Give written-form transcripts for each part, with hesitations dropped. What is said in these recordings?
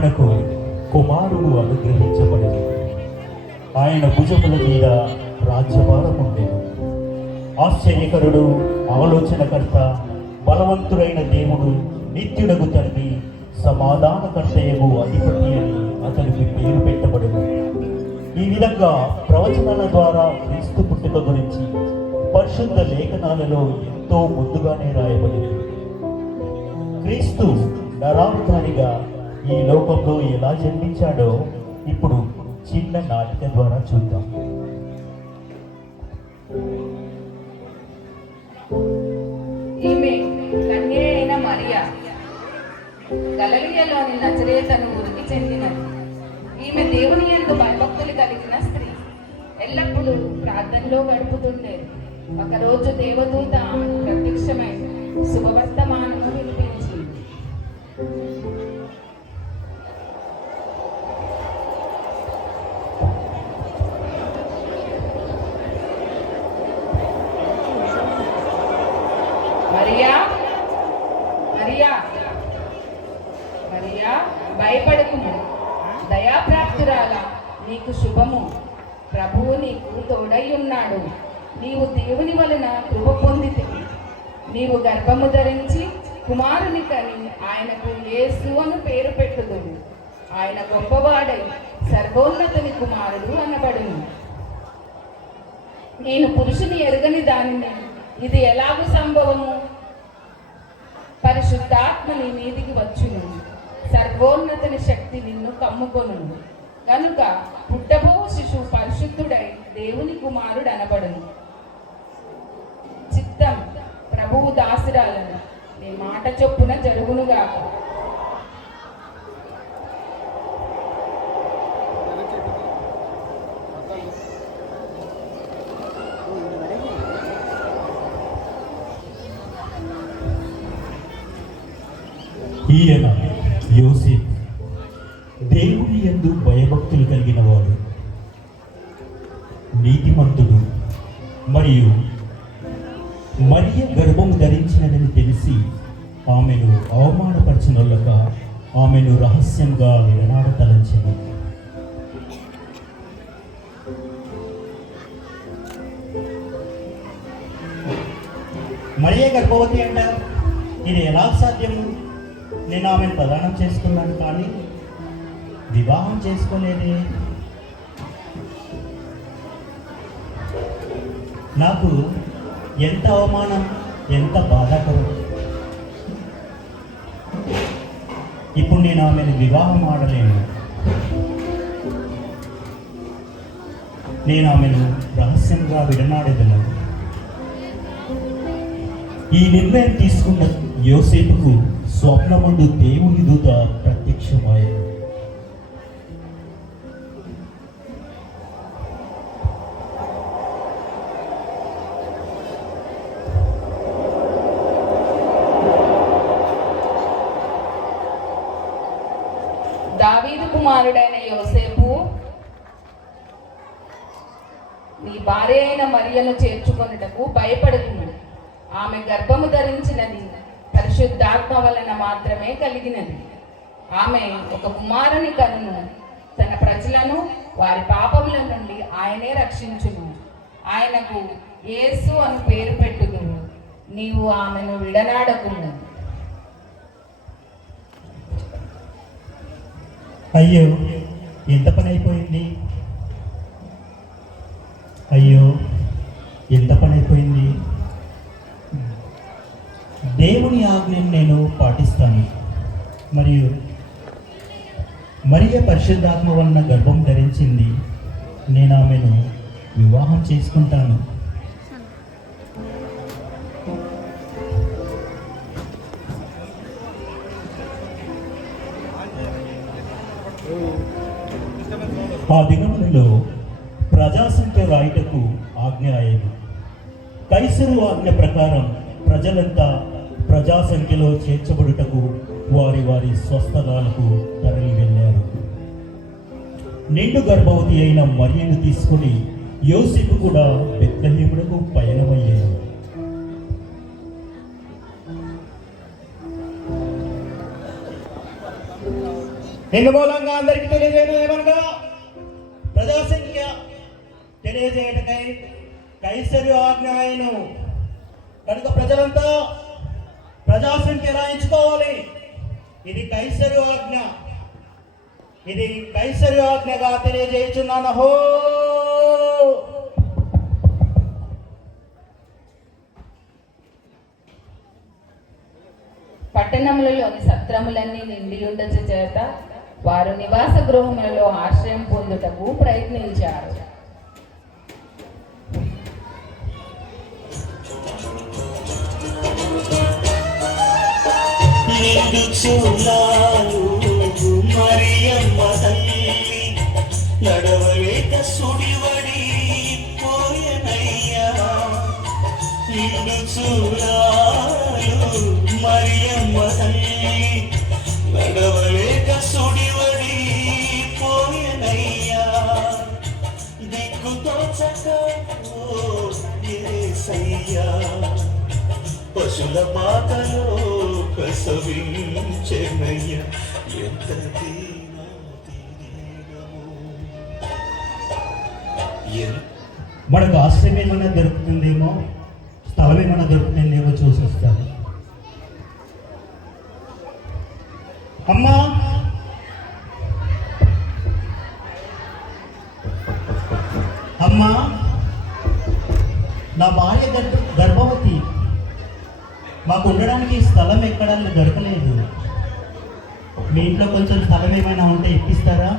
మనకు కుమారుడు అనుగ్రహించబడింది. ఆయన భుజముల మీద రాజ్యభారం ఉండేది. ఆశ్చర్యకరుడు, ఆలోచనకర్త, బలవంతుడైన దేవుడు, నిత్యుడగు తండ్రి, సమాధానకర్తయగు అధిపతి అని అతనికి పేరు పెట్టబడింది. ఈ విధంగా ప్రవచనాల ద్వారా క్రీస్తు పుట్టుక గురించి పరిశుద్ధ లేఖనాలలో ఎంతో ముందుగానే రాయబడింది. క్రీస్తు నరావతారిగా ఈ లోకంలో ఎలా జన్మించాడో ఇప్పుడు చిన్న నాటిక ద్వారా చూద్దాం. ఈమె కన్య అయిన మరియా, గలిలయలోని నజరేతను ఊరికి చెందినది. ఈమె దేవుని యందు భయభక్తులు కలిగిన స్త్రీ, ఎల్లప్పుడూ ప్రార్థనలో గడుపుతుండేది. ఒకరోజు దేవదూత ఆమెకు ప్రత్యక్షమై శుభవర్తమానము వినిపించింది. మరియా, మరియా, మరియా, భయపడకుము, దయాప్రాప్తురాల, నీకు శుభము. ప్రభువు నీకు తోడై ఉన్నాడు. నీవు దేవుని వలన కృప పొందితివి. నీవు గర్భము ధరించి కుమారుని కని ఆయనకు యేసు అని పేరు పెట్టుదువు. ఆయన గొప్పవాడై సర్వోన్నతుని కుమారుడు అనబడును. నేను పురుషుని ఎరుగని దానిని, ఇది ఎలాగూ సంభవము? పరిశుద్ధాత్మ నీ మీదికి వచ్చును, సర్వోన్నతుని శక్తి నిన్ను కమ్ముకొను. కనుక పుట్టబో శిశువు పరిశుద్ధుడై దేవుని కుమారుడు అనబడును. చిత్తం ప్రభువు దాసురాలను, నీ మాట చొప్పున జరుగునుగాక. ఈయన యోసేపు, దేవుని యందు భయభక్తులు కలిగిన వాడు, నీతిమంతుడు. మరియు మరియ గర్భము ధరించినదని తెలిసి ఆమెను అవమానపరచినొల్లక ఆమెను రహస్యంగా విడనాడతలంచెను. మరియ గర్భవతి అంటారు, ఇది ఎలా సాధ్యము? నేను ఆమెను ప్రదానం చేసుకున్నాను, కానీ వివాహం చేసుకోలేదే. నాకు ఎంత అవమానం, ఎంత బాధాకరం. ఇప్పుడు నేను ఆమెను వివాహం ఆడలేను. నేను ఆమెను రహస్యంగా విడనాడేదను. ఈ నిర్ణయం తీసుకున్న యోసేపుకు స్వప్నమందు దేవుని దూత ప్రత్యక్షమయ్యాడు. దావీదు కుమారుడైన యోసేపు, నీ భార్య అయిన మరియను చేర్చుకొనుటకు భయపడుకును. ఆమె గర్భము ధరించినది పరిశుద్ధాత్మ వలన మాత్రమే కలిగినది. ఆమె ఒక కుమారుని కనును. తన ప్రజలను వారి పాపముల నుండి ఆయనే రక్షించును. ఆయనకు యేసు అని పేరు పెట్టుదువు. నీవు ఆమెను విడనాడకును. అయ్యో, ఎంత పని అయిపోయింది! అయ్యో, ఎంత పని అయిపోయింది! దేవుని ఆజ్ఞను నేను పాటిస్తాను. మరియు మరియ పరిశుద్ధాత్మ వలన గర్భం ధరించింది. నేను ఆమెను వివాహం చేసుకుంటాను. ఆ దినములలో ప్రజాసంఖ్య రాయుటకు ఆజ్ఞ అయింది. కైసరు ఆజ్ఞ ప్రకారం ప్రజలంతా ప్రజాసంఖ్యలో చేర్చబడుటకు వారి వారి స్వస్థలాలకు తరలి వెళ్ళారు. నిండు గర్భవతి అయిన మరియను తీసుకుని యోసేపు కూడా బెత్లెహేమునకు పయనమయ్యారు. ఇందు మూలంగా అందరికీ తెలియజేయడం ఏమనగా ప్రజాసంఖ్య తెలియజేయటకై కైసరి ఆజ్ఞ అయిను కనుక ప్రజలంతా ప్రజాసంఖ్య రాయించుకోవాలి. ఇది కైసరి ఆజ్ఞ, ఇది కైసరి ఆజ్ఞగా తెలియజేయుచున్నాను. హో పట్టణములలోని సత్రములన్నీ నిండి ఉండచ చేత వారు నివాస గృహములలో ఆశ్రయం పొందుటకు ప్రయత్నించారు. నడవలేక సుడివడి పోయనయ్యా నిన్ను చూడాలు మరియమ్మ తల్లి నడవలేక సుడివడి పోయనయ్యా దిక్కుతో చక్కయ్యా పశుల పాటలో ప్రసవించెనయ్యా ఎంత మనకు ఆశ్రయం ఏమైనా దొరుకుతుందేమో, స్థలం ఏమైనా దొరుకుతుందేమో చూసి వస్తాను. అమ్మా అమ్మా, నా భార్య గర్భవతి, మాకు ఉండడానికి స్థలం ఎక్కడ దొరకలేదు. మీ ఇంట్లో కొంచెం స్థలం ఏమైనా ఉంటే ఇప్పిస్తారా?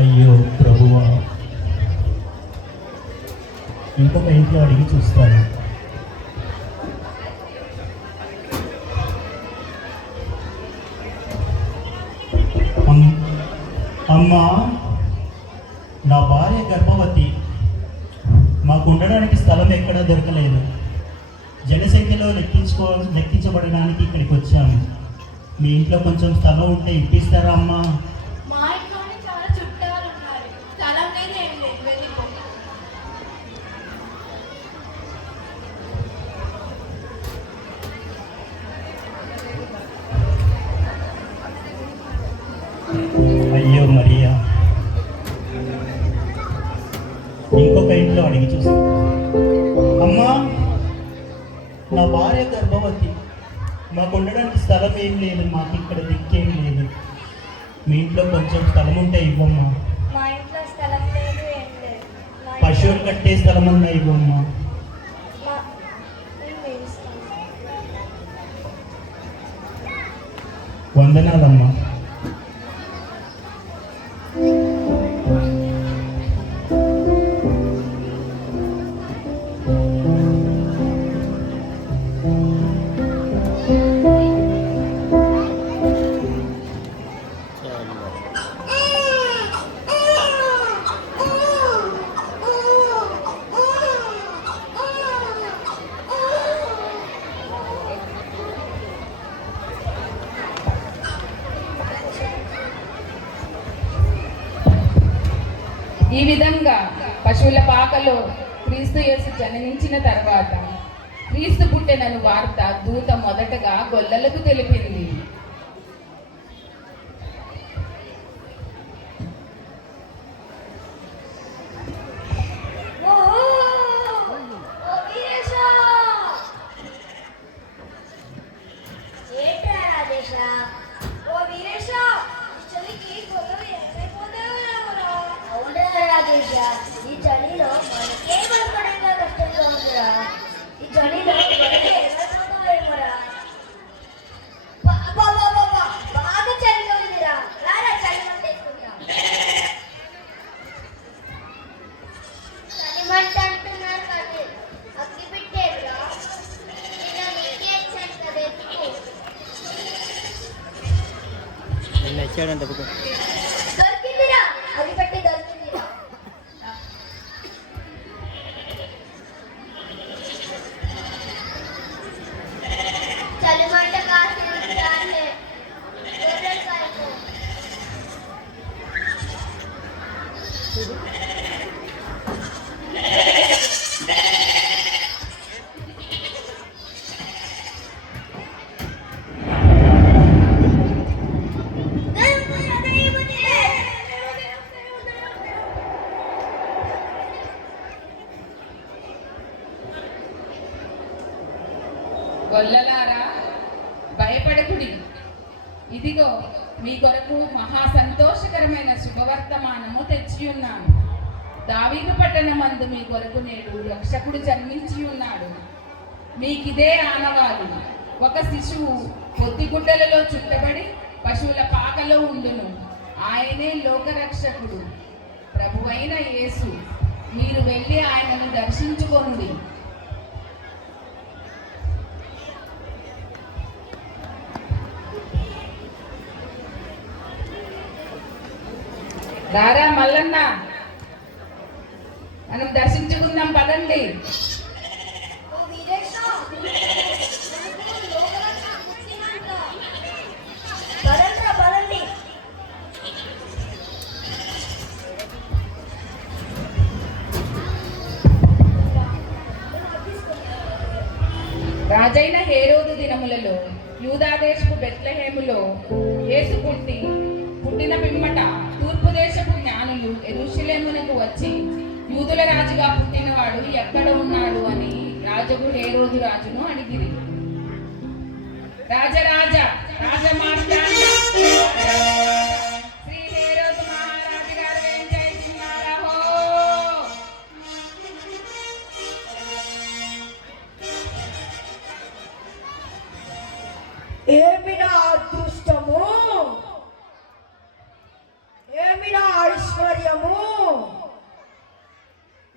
అయ్యో ప్రభువా, ఇంకొక ఇంట్లో అడిగి చూస్తాను. అమ్మా, నా భార్య గర్భవతి, మాకు ఉండడానికి స్థలం ఎక్కడా దొరకలేదు. జనసంఖ్యలో లెక్కించబడడానికి ఇక్కడికి వచ్చాము. మీ ఇంట్లో కొంచెం స్థలం ఉంటే ఇప్పిస్తారా అమ్మా? అయ్యో మరియా, ఇంకొక ఇంట్లో అడిగి చూస్తా. అమ్మా, నా భార్య గర్భవతి, మాకు ఉండడానికి స్థలం ఏం లేదు, మాకు ఇక్కడ దిక్కేం లేదు. మీ ఇంట్లో కొంచెం స్థలం ఉంటే ఇవ్వమ్మా. పశువులు కట్టే స్థలం ఉందా? ఇవ్వమ్మా. వందనాలమ్మా. ఈ విధంగా పశువుల పాకలో క్రీస్తు యేసు జన్మించిన తర్వాత క్రీస్తు పుట్టెనను వార్త దూత మొదటగా గొల్లలకు తెలిపింది. ఈ చలిలో మనకే బతకడంగా కష్టంగా ఉందిరా. ఈ చలిలో ఏమరా బాగా చలిగా ఉందిరా. రారా చలిమంట వేసుకుందాం. చలిమంట అంటున్నారు కానీ అగ్గి పెట్టేదిరా. నిన్న నీకే ఇచ్చాను కదా, దొరికిందిరా, అగ్గి పెట్టి దొరికిందిరా. చలిమంట కాసి గొల్లలారా భయపడకుడి, ఇదిగో మీ కొరకు మహా సంతోషకరమైన శుభవర్తమానము తెచ్చి ఉన్నాను. దావీదు పట్టణమందు మీ కొరకు నేడు రక్షకుడు జన్మించి ఉన్నాడు. మీకిదే ఆనవాలు, ఒక శిశువు పొత్తిగుడ్డలలో చుట్టబడి పశువుల పాకలో ఉండును. ఆయనే లోకరక్షకుడు, ప్రభువైన యేసు. మీరు వెళ్ళి ఆయనను దర్శించుకొనుడి. రారా మల్లన్న, మనం దర్శించుకుందాం పదండి. ఓ వీరేశ, మనకు లోకరక్షణ వచ్చిందంట. పదండ్రా, పదండి. రాజైన హేరోదు దినములలో యూదాదేశపు బెత్లెహేములో యేసు పుట్టిన పిమ్మట తూర్పు దేశపు జ్ఞానులు యెరూషలేమునకు వచ్చి, యూదుల రాజుగా పుట్టినవాడు ఎక్కడ ఉన్నాడు అని రాజుకు హేరోదు రాజును అడిగిరి. రాజరాజా రాజమార్తాండ శ్రీ హేరోదు మహారాజు గారు ఏం చేస్తున్నారో. ఏమి నా అదృష్టము, ఏమి నా ఐశ్వర్యము!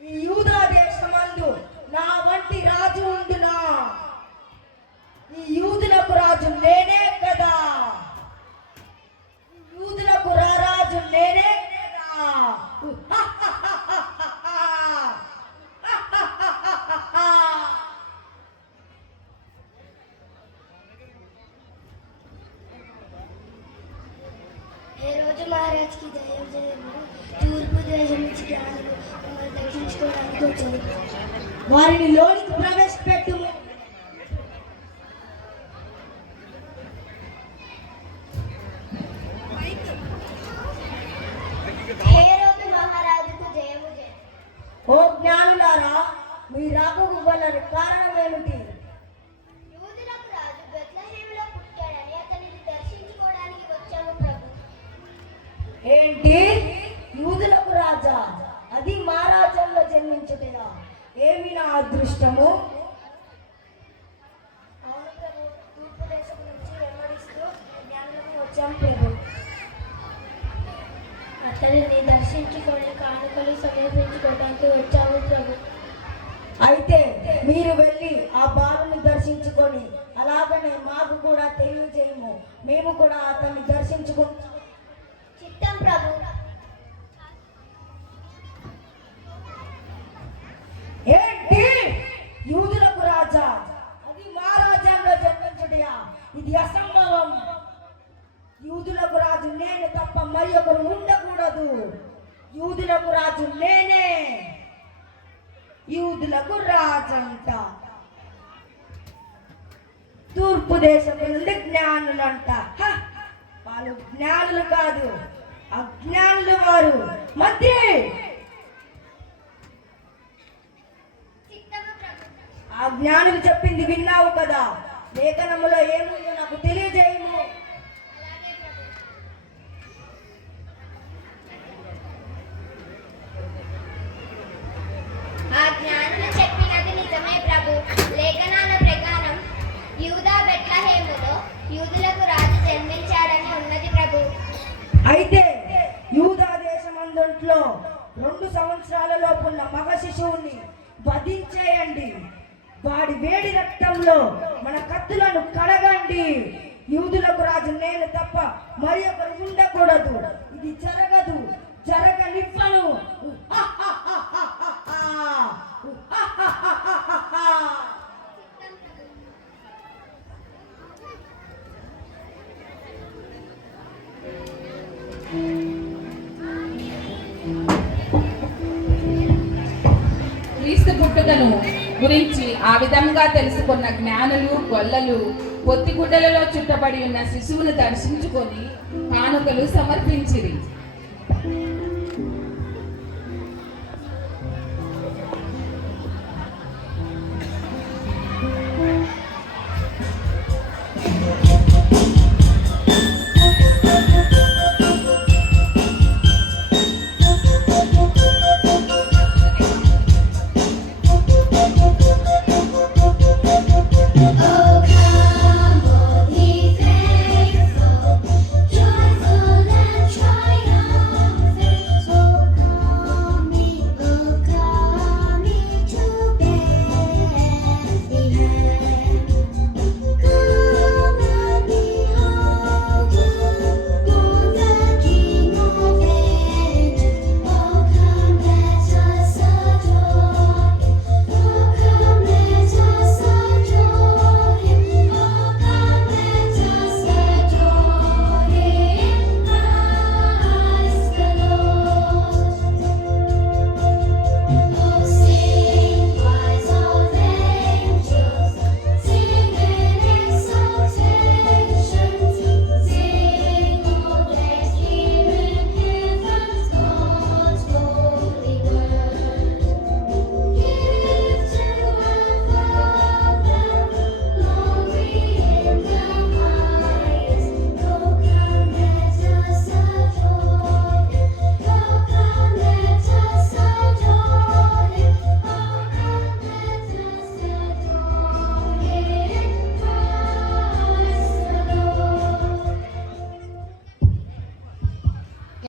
ఈ యూదా దేశమందు నా వంటి రాజు ఉండునా? ఈ యూదులకు రాజు నేనే కదా, ఈ యూదులకు రారాజు నేనే కదా. ఏ రోజు మహారాజ్కి జయం జయము. తూర్పు దేశం నుంచి జ్ఞానులు మమ్మల్ని దర్శించుకోవడానికి వచ్చారు. వారిని లోనికి ప్రవేశపెట్టుము. ఏ రోజు మహారాజుకు జయము జయం. ఓ జ్ఞానులారా, మీ రాకకు గల కారణం ఏమిటి? యూదులకు రాజు బెత్లెహేములో పుట్టాడని అతనిని దర్శించుకోవడానికి వచ్చాము ప్రభు. ఏంటి? యూదులకు రాజా? అది మా రాజ్యంలో జన్మించుటయా? ఏమి నా అదృష్టము! అవును ప్రభు, తూర్పు దేశం నుంచి వెంబడిస్తూ జ్ఞానులకు వచ్చాము ప్రభు. అతనిని దర్శించుకొని కానుకలు సమర్పించుకోవడానికి వచ్చాము ప్రభు. అయితే మీరు వెళ్ళి ఆ బాలుని దర్శించుకొని అలాగనే మాకు కూడా తెలియజేయము, మేము కూడా అతన్ని దర్శించుకుంటాం. చిత్తం ప్రభు. ఏంటి? యూదులకు రాజా? అది మా రాజ్యంలో జన్మించుటయా? ఇది అసంభవం. యూదులకు రాజు నేను తప్ప మరి ఒకరు ఉండకూడదు. యూదులకు రాజు నేనే. యూదులకు రాజంట. తూర్పు దేశం నుండి జ్ఞానులంట. వాళ్ళు జ్ఞానులు కాదు, అజ్ఞానులు వారు. మధ్య చిత్తము ప్రభు. ఆ జ్ఞానులు చెప్పింది విన్నావు కదా? లేఖనములో ఏముందో నాకు తెలియజేయము. అలాగే ప్రభు. ఆ జ్ఞానులు చెప్పినది నిజమే ప్రభు. లేఖనాల ప్రకారం యూదా బెత్లెహేములో యూదులకు రాజు జన్మించాడని ఉన్నది ప్రభు. అయితే యూదా దేశమందంట్లో 2 సంవత్సరాల లోపున్న మగ శిశువుని వధించేయండి. వాడి వేడి రక్తంలో మన కత్తులను కడగండి. యూదులకు రాజు నేను తప్ప మరి ఒకరు ఉండకూడదు. ఇది జరగదు, జరగనివ్వను. క్రీస్తు పుట్టుకను గురించి ఆ విధంగా తెలుసుకున్న జ్ఞానులు గొల్లలు పొత్తిగుడ్డలలో చుట్టబడి ఉన్న శిశువును దర్శించుకొని కానుకలు సమర్పించిరి.